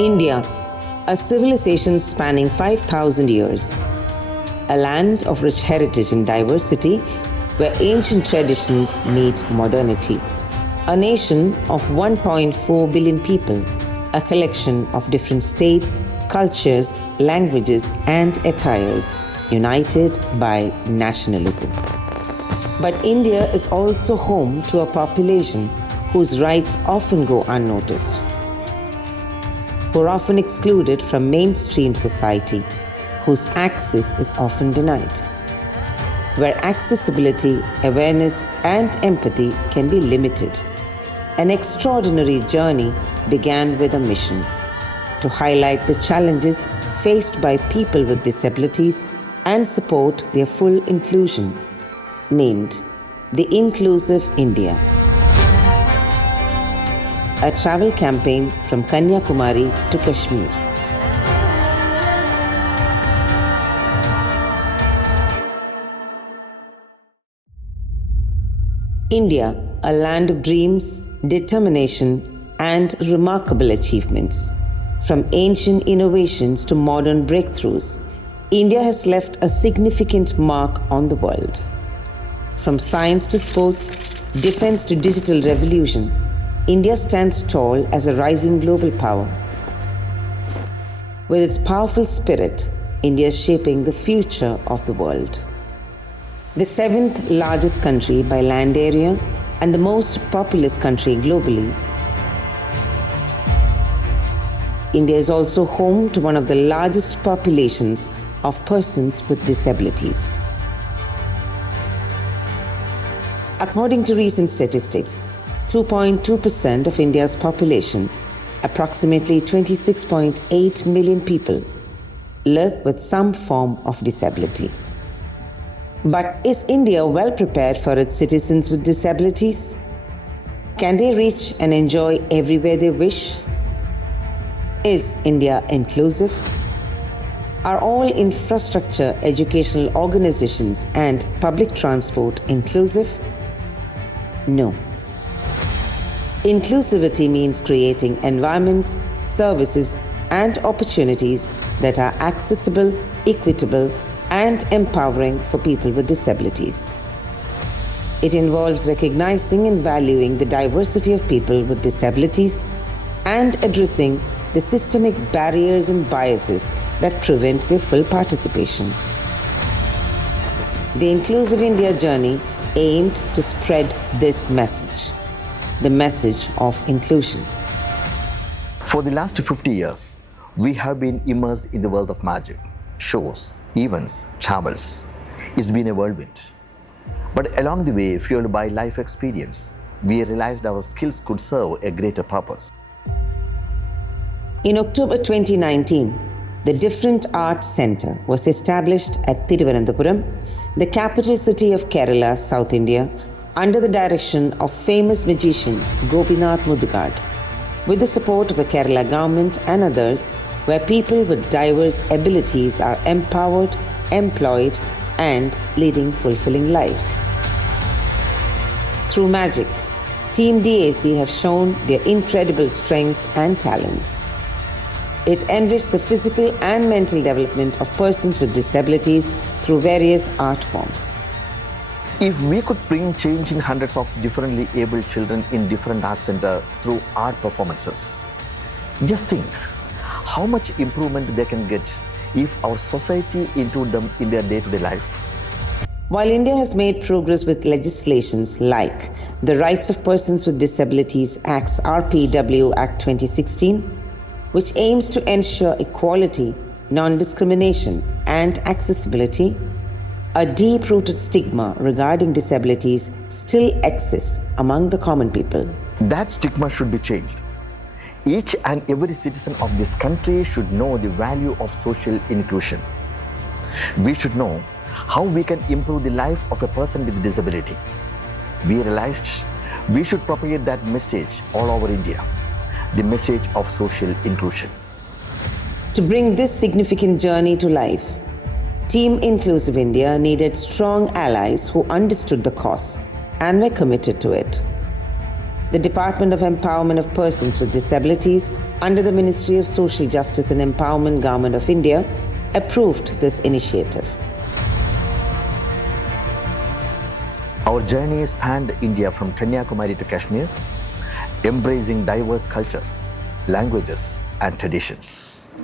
India, a civilization spanning 5,000 years, a land of rich heritage and diversity where ancient traditions meet modernity, a nation of 1.4 billion people, a collection of different states, cultures, languages, and attires, united by nationalism. But India is also home to a population whose rights often go unnoticed, who are often excluded from mainstream society, whose access is often denied, where accessibility, awareness, and empathy can be limited. An extraordinary journey began with a mission to highlight the challenges faced by people with disabilities and support their full inclusion, named the Inclusive India. A travel campaign from Kanyakumari to Kashmir. India, a land of dreams, determination, and remarkable achievements. From ancient innovations to modern breakthroughs, India has left a significant mark on the world. From science to sports, defense to digital revolution, India stands tall as a rising global power. With its powerful spirit, India is shaping the future of the world. The seventh largest country by land area and the most populous country globally, India is also home to one of the largest populations of persons with disabilities. According to recent statistics, 2.2% of India's population, approximately 26.8 million people, live with some form of disability. But is India well prepared for its citizens with disabilities? Can they reach and enjoy everywhere they wish? Is India inclusive? Are all infrastructure, educational organizations, and public transport inclusive? No. Inclusivity means creating environments, services, and opportunities that are accessible, equitable, and empowering for people with disabilities. It involves recognizing and valuing the diversity of people with disabilities and addressing the systemic barriers and biases that prevent their full participation. The Inclusive India journey aimed to spread this message, the message of inclusion. For the last 50 years, we have been immersed in the world of magic, shows, events, travels. It's been a whirlwind. But along the way, fueled by life experience, we realized our skills could serve a greater purpose. In October 2019, the Different Arts Centre was established at Thiruvananthapuram, the capital city of Kerala, South India, under the direction of famous magician Gopinath Muthukad, with the support of the Kerala government and others, where people with diverse abilities are empowered, employed, and leading fulfilling lives. Through magic, Team DAC have shown their incredible strengths and talents. It enriched the physical and mental development of persons with disabilities through various art forms. If we could bring change in hundreds of differently abled children in different art centers through art performances, just think how much improvement they can get if our society include them in their day-to-day life. While India has made progress with legislations like the Rights of Persons with Disabilities Acts RPW Act 2016, which aims to ensure equality, non-discrimination, and accessibility, a deep-rooted stigma regarding disabilities still exists among the common people. That stigma should be changed. Each and every citizen of this country should know the value of social inclusion. We should know how we can improve the life of a person with disability. We realized we should propagate that message all over India, the message of social inclusion. To bring this significant journey to life, Team Inclusive India needed strong allies who understood the cause and were committed to it. The Department of Empowerment of Persons with Disabilities under the Ministry of Social Justice and Empowerment, Government of India, approved this initiative. Our journey spanned India from Kanyakumari to Kashmir, embracing diverse cultures, languages, and traditions.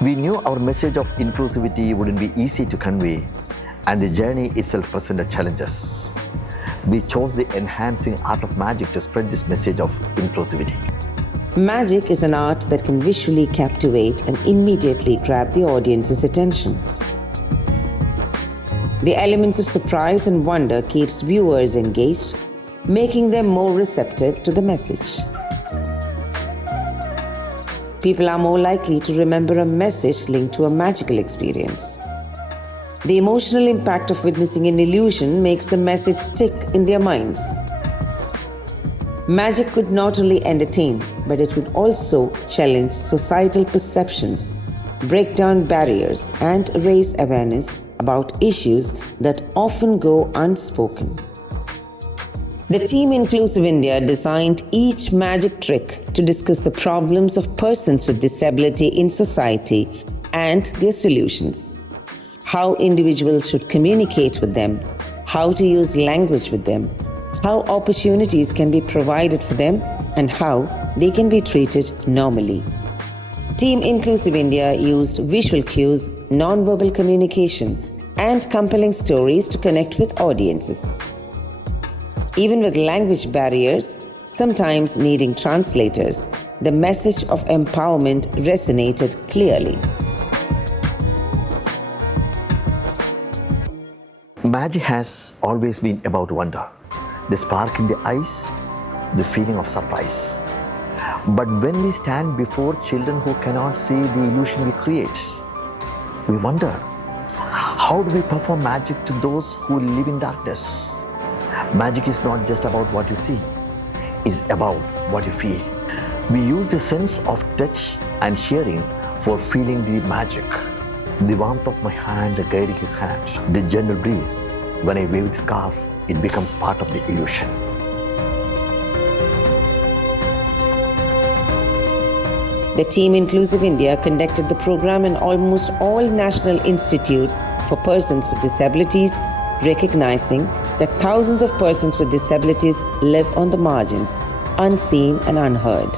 We knew our message of inclusivity wouldn't be easy to convey, and the journey itself presented challenges. We chose the enhancing art of magic to spread this message of inclusivity. Magic is an art that can visually captivate and immediately grab the audience's attention. The elements of surprise and wonder keeps viewers engaged, making them more receptive to the message. People are more likely to remember a message linked to a magical experience. The emotional impact of witnessing an illusion makes the message stick in their minds. Magic could not only entertain, but it would also challenge societal perceptions, break down barriers, and raise awareness about issues that often go unspoken. The team Inclusive India designed each magic trick to discuss the problems of persons with disability in society and their solutions. How individuals should communicate with them, how to use language with them, how opportunities can be provided for them, and how they can be treated normally. Team Inclusive India used visual cues, non-verbal communication, and compelling stories to connect with audiences. Even with language barriers, sometimes needing translators, the message of empowerment resonated clearly. Magic has always been about wonder, the spark in the eyes, the feeling of surprise. But when we stand before children who cannot see the illusion we create, we wonder, how do we perform magic to those who live in darkness? Magic is not just about what you see, it's about what you feel. We use the sense of touch and hearing for feeling the magic. The warmth of my hand guiding his hand, the gentle breeze. When I wave the scarf, it becomes part of the illusion. The Team Inclusive India conducted the program in almost all national institutes for persons with disabilities, recognizing that thousands of persons with disabilities live on the margins, unseen and unheard.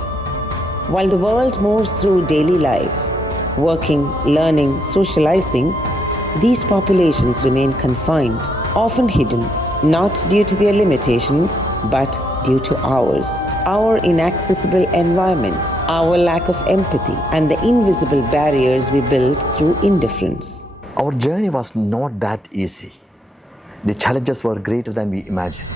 While the world moves through daily life, working, learning, socializing, these populations remain confined, often hidden, not due to their limitations, but due to ours. Our inaccessible environments, our lack of empathy, and the invisible barriers we build through indifference. Our journey was not that easy. The challenges were greater than we imagined.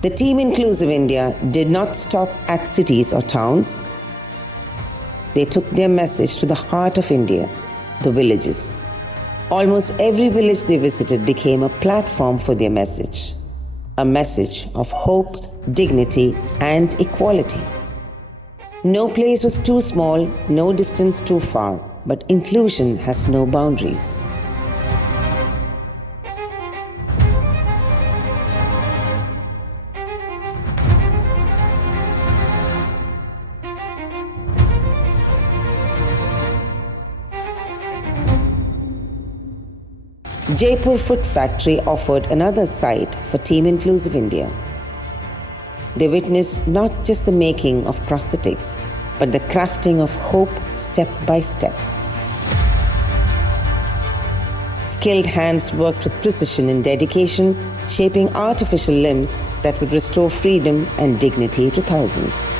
The Team Inclusive India did not stop at cities or towns. They took their message to the heart of India, the villages. Almost every village they visited became a platform for their message, a message of hope, dignity, and equality. No place was too small, no distance too far, but inclusion has no boundaries. Jaipur Foot Factory offered another site for Team Inclusive India. They witnessed not just the making of prosthetics, but the crafting of hope step by step. Skilled hands worked with precision and dedication, shaping artificial limbs that would restore freedom and dignity to thousands.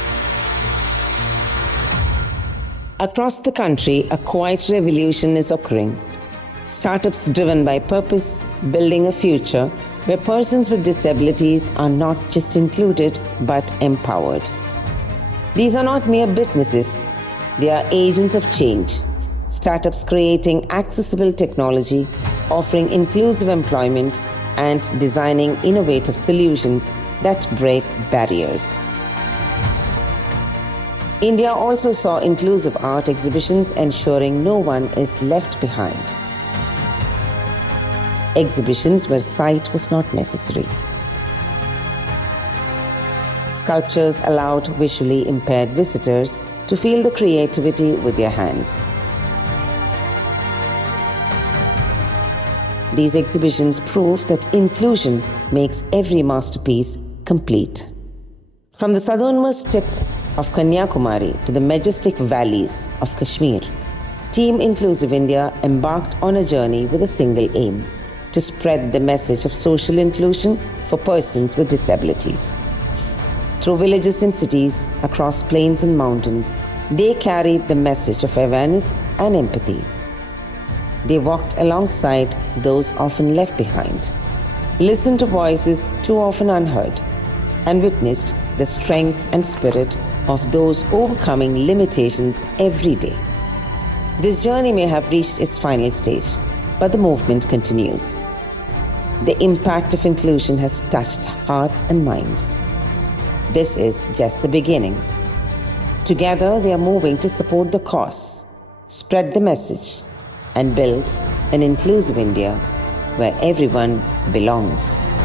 Across the country, a quiet revolution is occurring. Startups driven by purpose, building a future where persons with disabilities are not just included but empowered. These are not mere businesses, they are agents of change. Startups creating accessible technology, offering inclusive employment, and designing innovative solutions that break barriers. India also saw inclusive art exhibitions ensuring no one is left behind. Exhibitions where sight was not necessary. Sculptures allowed visually impaired visitors to feel the creativity with their hands. These exhibitions prove that inclusion makes every masterpiece complete. From the southernmost tip of Kanyakumari to the majestic valleys of Kashmir, Team Inclusive India embarked on a journey with a single aim: to spread the message of social inclusion for persons with disabilities. Through villages and cities, across plains and mountains, they carried the message of awareness and empathy. They walked alongside those often left behind, listened to voices too often unheard, and witnessed the strength and spirit of those overcoming limitations every day. This journey may have reached its final stage, but the movement continues. The impact of inclusion has touched hearts and minds. This is just the beginning. Together, they are moving to support the cause, spread the message, and build an inclusive India where everyone belongs.